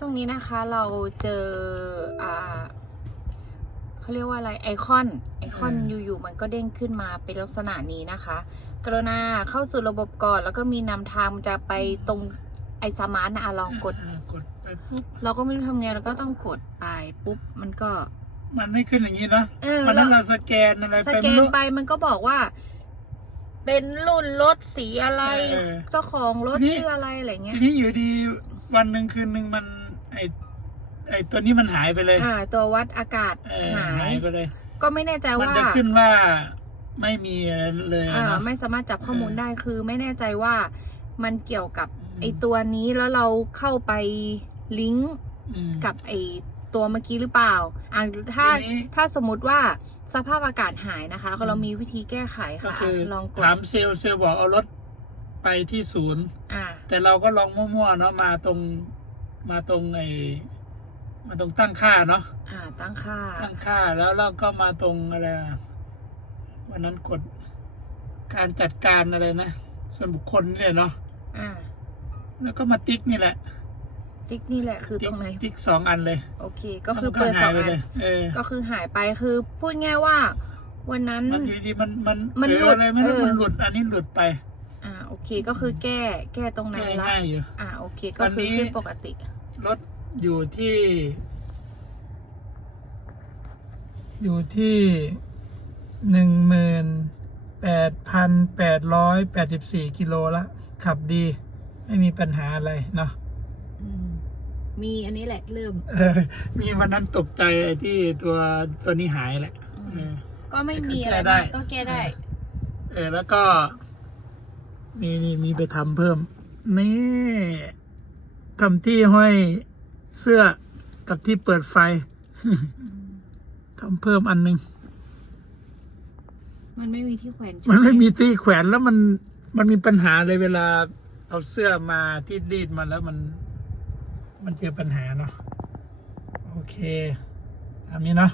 ช่วงนี้นะคะเราเจออ่าเขาเรียกว่าอะไรไอคอนไอคอนเออออยู่ๆมันก็เด้งขึ้นมาเป็นลักษณะนี้นะคะ กรุณาเข้าสู่ระบบก่อน แล้วก็มีนำทางจะไปตรงไอสมาร์ทนะอะลองกด อ่ากดไปปุ๊บเราก็ไม่รู้ทำไงเราก็ต้องกดไปปุ๊บมันก็ มันไม่ขึ้นอย่างนี้เนาะเออมันแล้นั้วนเราสแกนอะไรสไปแกไม่นรู้ ไปมันก็บอกว่า เป็นรุ่นรถสีอะไร เออเจ้าของรถทีนี้ ชื่ออะไรอะไรเงี้ทียนี้อยู่ดีวันหนึ่งคืนหนึ่งมัน ไอไอตัวนี้มันหายไปเลยอ่าตัววัดอากาศเออหาหายย ไปเลย ก็ไม่แน่ใจมันว่าจะขึ้นว่าไม่มีอะไรเลยอ่าเนาะ ไม่สามารถจับข้อมูลเออ ได้คือไม่แน่ใจว่ามันเกี่ยวกับอืมไอตัวนี้แล้วเราเข้าไปลิงก์ อืม กับไอตัวเมื่อกี้หรือเปล่าอ่าถ้าทีนี้ ถ้าสมมุติว่าสภาพอากาศหายนะคะ ก็เราอืมมีวิธีแก้ไขก็ค่ะคือลองกดถามเซลล์เซลล์บอกเอารถไปที่ศูนย์ อ่า แต่เราก็ลองมั่วๆเนาะมาตรง มาตรงไอมาตรงตั้งค่าเนาะอ่าตั้งค่า ตั้งค่าแล้วเราก็มาตรงอะไรอะวันนั้นกดการจัดการอะไรนะส่วนบุคคลเนี่ยเนาะอ่าแล้วก็มาติ๊กนี่แหละ ติ๊กนี่แหละคือตติ๊รกงไหนติ๊กสองอันเลย โอเค ก็คือแล้วเปิดหาสอยงไปอันเลยเออก็คือหายไปคือพูดง่ายว่า วันนั้นมันอยู่ดีมันมันมันเอหลุอดอะไรไม่รู้เออมันหลุดอันนี้หลุดไปอ่า โอเคก็คือแก้แก้ตรงนั้แก้นละง่ายอยู่ อ่าโอเคก็ตอนคือนี้ขึ้นปกติ รถอยู่ที่ อยู่ที่หนึ่งหมื่นแปดพันแปดร้อยแปดสิบสี่กิโลละ ขับดี ไม่มีปัญหาอะไรเนาะอืมมีอันนี้แหละเริ่ม เออมีวันนั้นตกใจไอ้ที่ตัวตัวนี้หายแหละเออ ก็ไม่มีอะไรแก้ได้ มากก็แก้ได้ เออแล้วก็ นี่นี่มีไปทำเพิ่ม นี่ทำที่ห้อยเสื้อกับที่เปิดไฟทำเพิ่มอันหนึง มันไม่มีที่แขวนใช่มันไม่หมีที่แขวนแล้วมัน มันมีปัญหาเลยเวลา เอาเสื้อมาที่รีดมาแล้วมัน มันเจอปัญหาเนาะโอเคตามนี้เนาะ